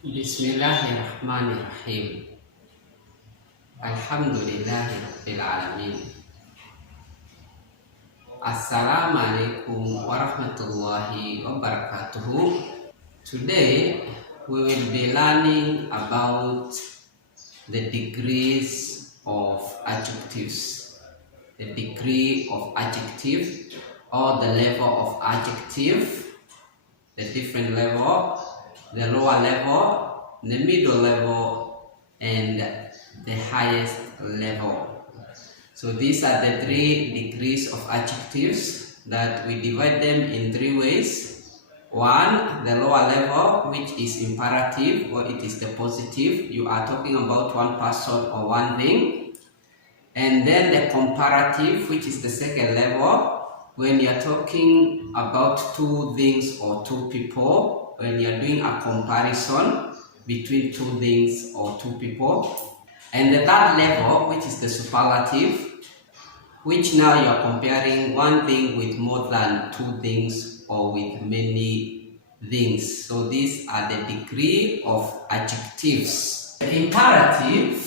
Bismillahirrahmanirrahim. Alhamdulillahirrahmanirrahim. Assalamualaikum warahmatullahi wabarakatuh. Today we will be learning about the degrees of adjectives. The degree of adjective or the level of adjective, the different level, the lower level, the middle level, and the highest level. So these are the 3 degrees of adjectives that we divide them in 3 ways. 1, the lower level, which is imperative, or it is the positive. You are talking about one person or one thing. And then the comparative, which is the second level, when you are talking about 2 things or 2 people, when you are doing a comparison between 2 things or 2 people. And the third level, which is the superlative, which now you are comparing one thing with more than 2 things or with many things. So these are the degree of adjectives. The imperative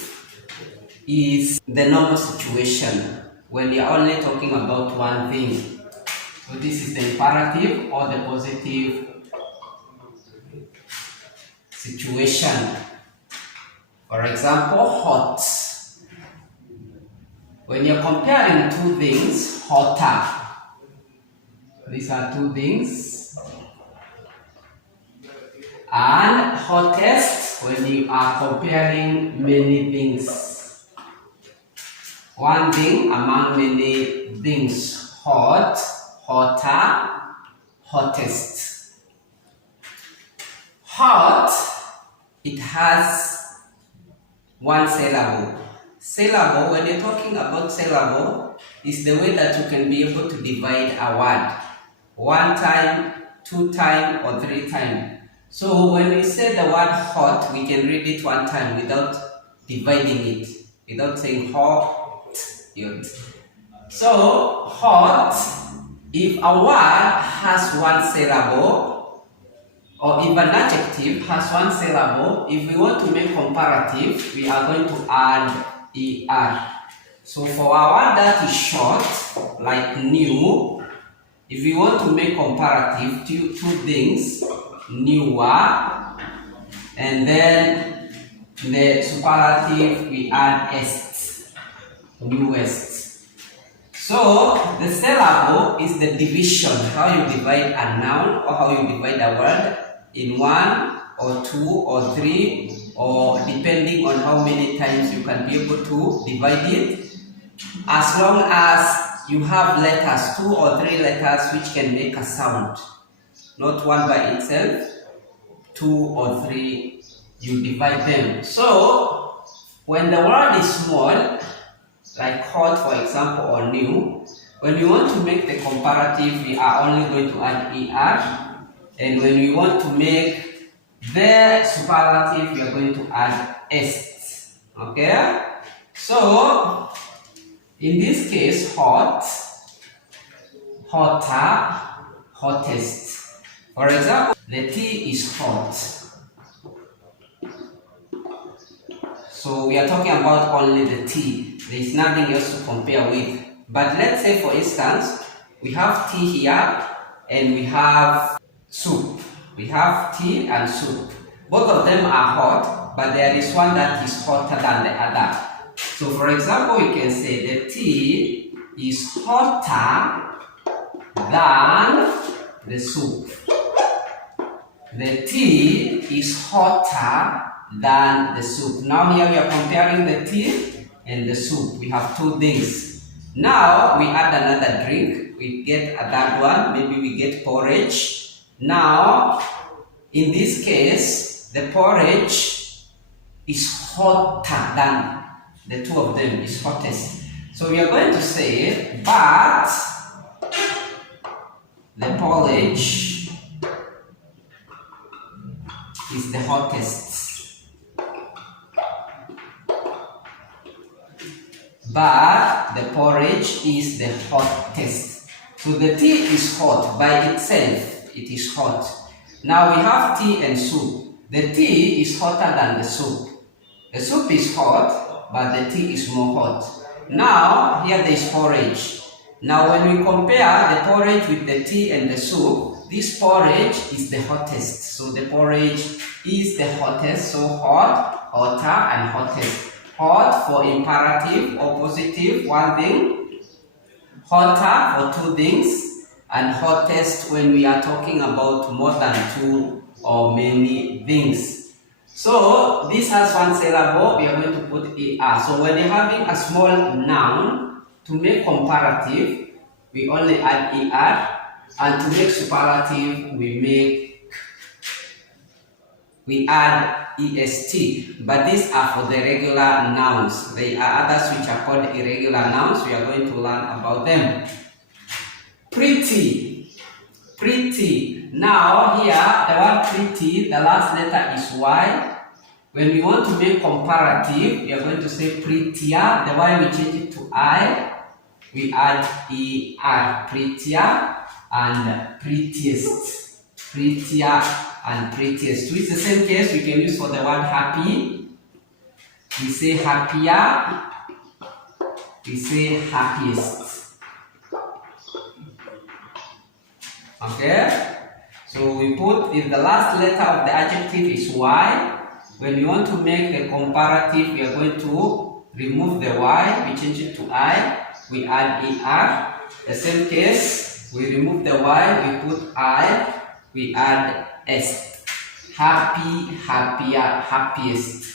is the normal situation when you are only talking about one thing. So this is the imperative or the positive situation. For example, hot. When you're comparing 2 things, hotter. These are 2 things. And hottest when you are comparing many things. One thing among many things. Hot, hotter, hottest. Hot, it has 1 syllable. Syllable, when you're talking about syllable, is the way that you can be able to divide a word. 1 time, 2 time, or 3 time. So when we say the word hot, we can read it 1 time without dividing it, without saying hot. So hot, if a word has 1 syllable, or if an adjective has 1 syllable, if we want to make comparative, we are going to add er. So for a word that is short, like new, if we want to make comparative, 2 things, newer, and then the superlative, we add est, newest. So the syllable is the division, how you divide a noun or how you divide a word in 1 or 2 or 3, or depending on how many times you can be able to divide it, as long as you have letters, 2 or 3 letters which can make a sound, not one by itself, 2 or 3, you divide them. So when the word is small, like hot for example, or new, when we want to make the comparative, we are only going to add er. And when we want to make the superlative, we are going to add est. Okay? So, in this case, hot, hotter, hottest. For example, the tea is hot. So, we are talking about only the tea. There is nothing else to compare with. But let's say, for instance, we have tea here and we have soup. We have tea and soup. Both of them are hot, but there is one that is hotter than the other. So for example, we can say the tea is hotter than the soup. The tea is hotter than the soup. Now here we are comparing the tea and the soup. We have 2 things. Now we add another drink. We get a third one. Maybe we get porridge. Now, in this case, the porridge is hotter than the 2 of them, is hottest. So we are going to say, but the porridge is the hottest. But the porridge is the hottest. So the tea is hot by itself. It is hot. Now we have tea and soup. The tea is hotter than the soup. The soup is hot, but the tea is more hot. Now, here there is porridge. Now, when we compare the porridge with the tea and the soup, this porridge is the hottest. So, the porridge is the hottest. So, hot, hotter, and hottest. Hot for imperative or positive, one thing. Hotter for two things. And hottest when we are talking about more than two or many things. So, this has one syllable, we are going to put ER. So, when you're having a small noun, to make comparative, we only add ER. And to make superlative, we add EST. But these are for the regular nouns. There are others which are called irregular nouns. We are going to learn about them. Pretty. Pretty. Now here, the word pretty, the last letter is Y. When we want to make comparative, we are going to say prettier. The Y we change it to I. We add ER. Prettier and prettiest. Prettier and prettiest. So it's the same case we can use for the word happy. We say happier. We say happiest. Okay? So we put, if the last letter of the adjective is Y, when we want to make a comparative, we are going to remove the Y, we change it to I, we add ER. The same case, we remove the Y, we put I, we add est. Happy, happier, happiest.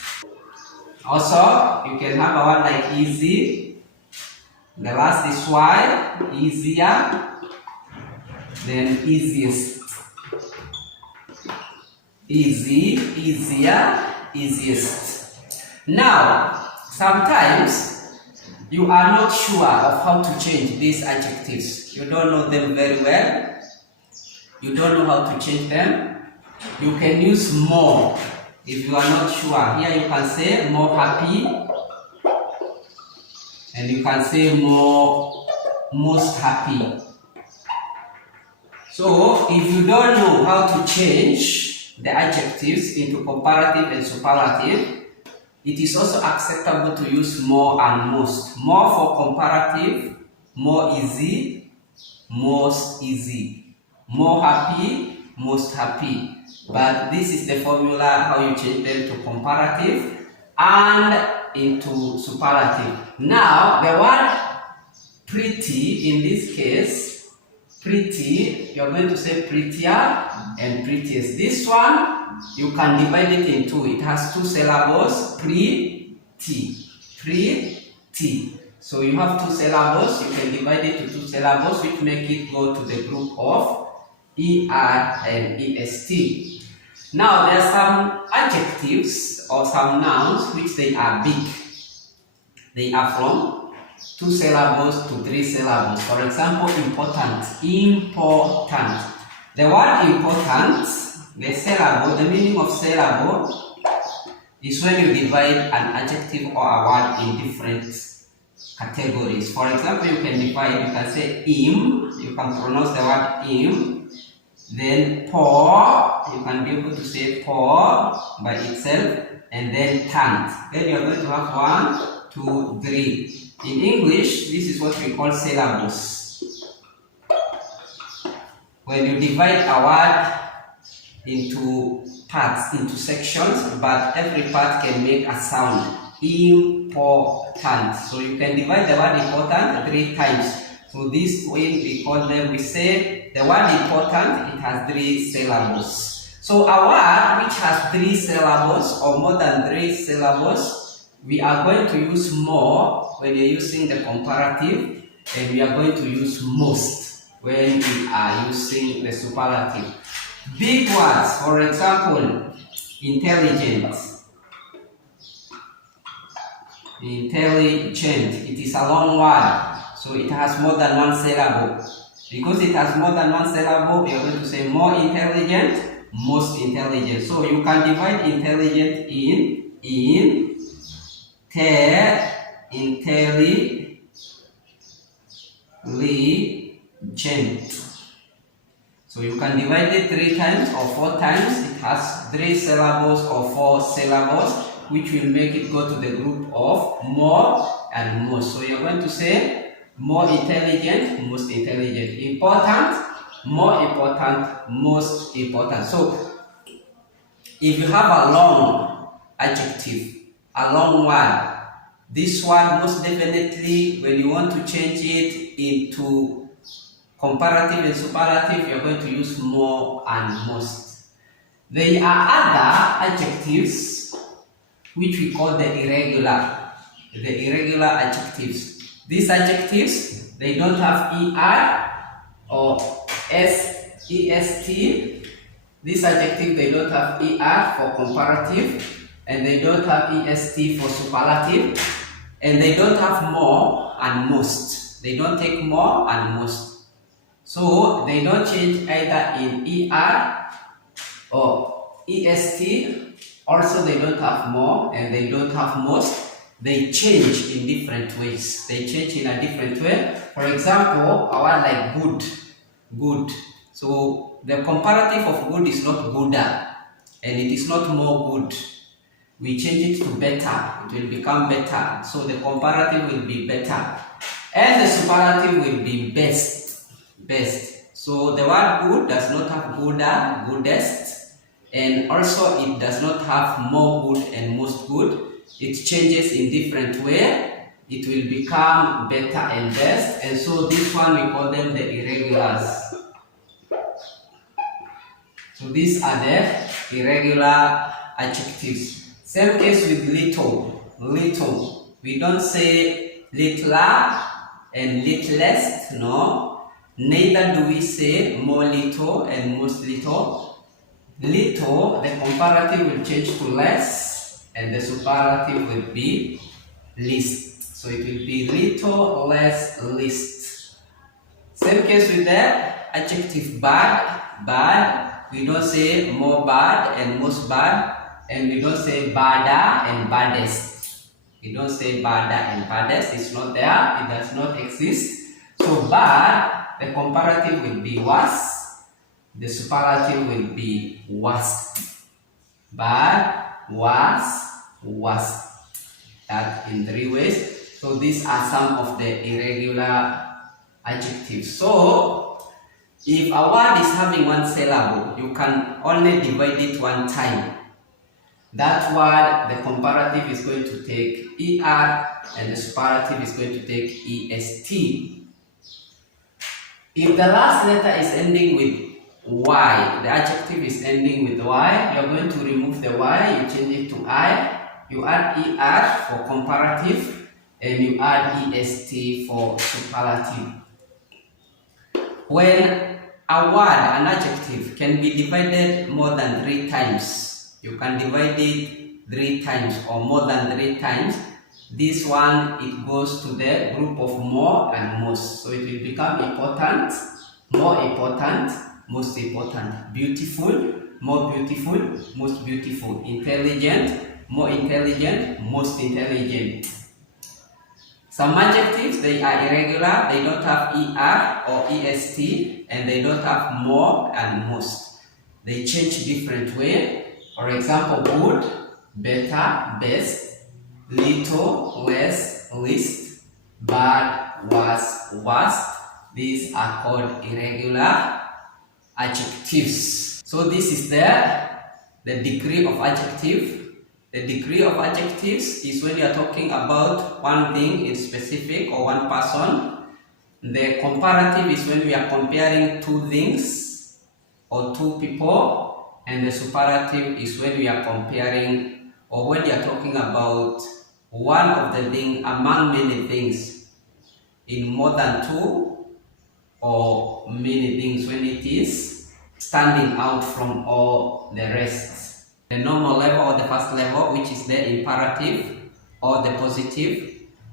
Also, you can have a word like easy. The last is Y, easier, then easiest. Easy, easier, easiest. Now, sometimes you are not sure of how to change these adjectives. You don't know them very well. You don't know how to change them. You can use more if you are not sure. Here you can say more happy, and you can say most happy. So, if you don't know how to change the adjectives into comparative and superlative, it is also acceptable to use more and most. More for comparative, more easy, most easy. More happy, most happy. But this is the formula how you change them to comparative and into superlative. Now, the word pretty in this case, pretty, you're going to say prettier and prettiest. This one, you can divide it in two. It has two syllables, pretty, pretty. So you have two syllables, you can divide it to two syllables, which make it go to the group of ER and EST. Now, there are some adjectives or some nouns which they are big. They are from 2 syllables to 3 syllables. For example, important. Important. The word important, the syllable, the meaning of syllable is when you divide an adjective or a word in different categories. For example, you can say im, you can pronounce the word im. Then pour, you can be able to say pour by itself, and then tant. Then you're going to have 1, 2, 3. In English, this is what we call syllables. When you divide a word into parts, into sections, but every part can make a sound. Important. So you can divide the word important 3 times. So this way we call them, we say the word important, it has 3 syllables. So a word which has 3 syllables or more than 3 syllables, we are going to use more when you're using the comparative, and we are going to use most when we are using the superlative. Big words, for example, intelligent. Intelligent, it is a long word. So it has more than 1 syllable. Because it has more than 1 syllable, we are going to say more intelligent, most intelligent. So you can divide intelligent in intelligent. So So you can divide it 3 times or 4 times. It has 3 syllables or 4 syllables, which will make it go to the group of more and most. So you're going to say more intelligent, most intelligent, important, more important, most important. So if you have a long adjective, a long word, this word most definitely, when you want to change it into comparative and superlative, you're going to use more and most. There are other adjectives which we call the irregular adjectives. These adjectives, they don't have er or est. This adjective, they don't have er for comparative, and they don't have est for superlative, and they don't have more and most. They don't take more and most. So they don't change either in er or est. Also, they don't have more and they don't have most. They change in different ways. They change in a different way. For example, a word like good. So the comparative of good is not gooder, and it is not more good. We change it to better. It will become better. So the comparative will be better, and the superlative will be best. So the word good does not have gooder, goodest, and also it does not have more good and most good. It changes in different way. It will become better and best, and so this one we call them the irregulars. So these are the irregular adjectives. Same case with little. We don't say littler and littlest, no. Neither do we say more little and most little. Little, the comparative will change to less, and the superlative will be least. So it will be little, less, least. Same case with the adjective bad. We don't say more bad and most bad, and we don't say badder and baddest. We don't say badder and baddest. It's not there. It does not exist. So bad, the comparative will be worse. The superlative will be worst. Bad, worse. That in 3 ways. So these are some of the irregular adjectives. So if a word is having 1 syllable, you can only divide it 1 time. That word, the comparative is going to take er, and the superlative is going to take est. If the last letter is ending with y, the adjective is ending with y, you're going to remove the y, you change it to I, you add er for comparative, and you add est for superlative. When a word, an adjective, can be divided more than 3 times, you can divide it 3 times or more than 3 times, this one, it goes to the group of more and most. So it will become important, more important, most important, beautiful, more beautiful, most beautiful, intelligent, more intelligent, most intelligent. Some adjectives, they are irregular, they don't have er or est, and they don't have more and most. They change different way. For example, good, better, best, little, less, least, bad, worst. These are called irregular adjectives. So this is the degree of adjective. The degree of adjectives is when you are talking about one thing in specific or one person. The comparative is when we are comparing 2 things or 2 people, and the superlative is when we are comparing or when you are talking about one of the things among many things in more than 2 or many things, when it is standing out from all the rest. The normal level or the first level, which is the imperative or the positive,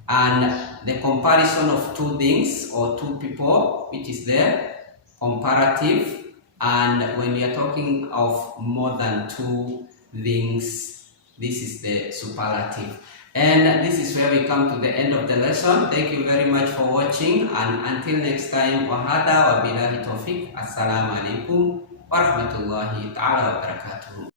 and the comparison of 2 things or 2 people, which is the comparative, and when we are talking of more than 2 things, this is the superlative. And this is where we come to the end of the lesson. Thank you very much for watching, and until next time, wahada wa billahi taufiq. Assalamu alaikum warahmatullahi ta'ala wabarakatuh.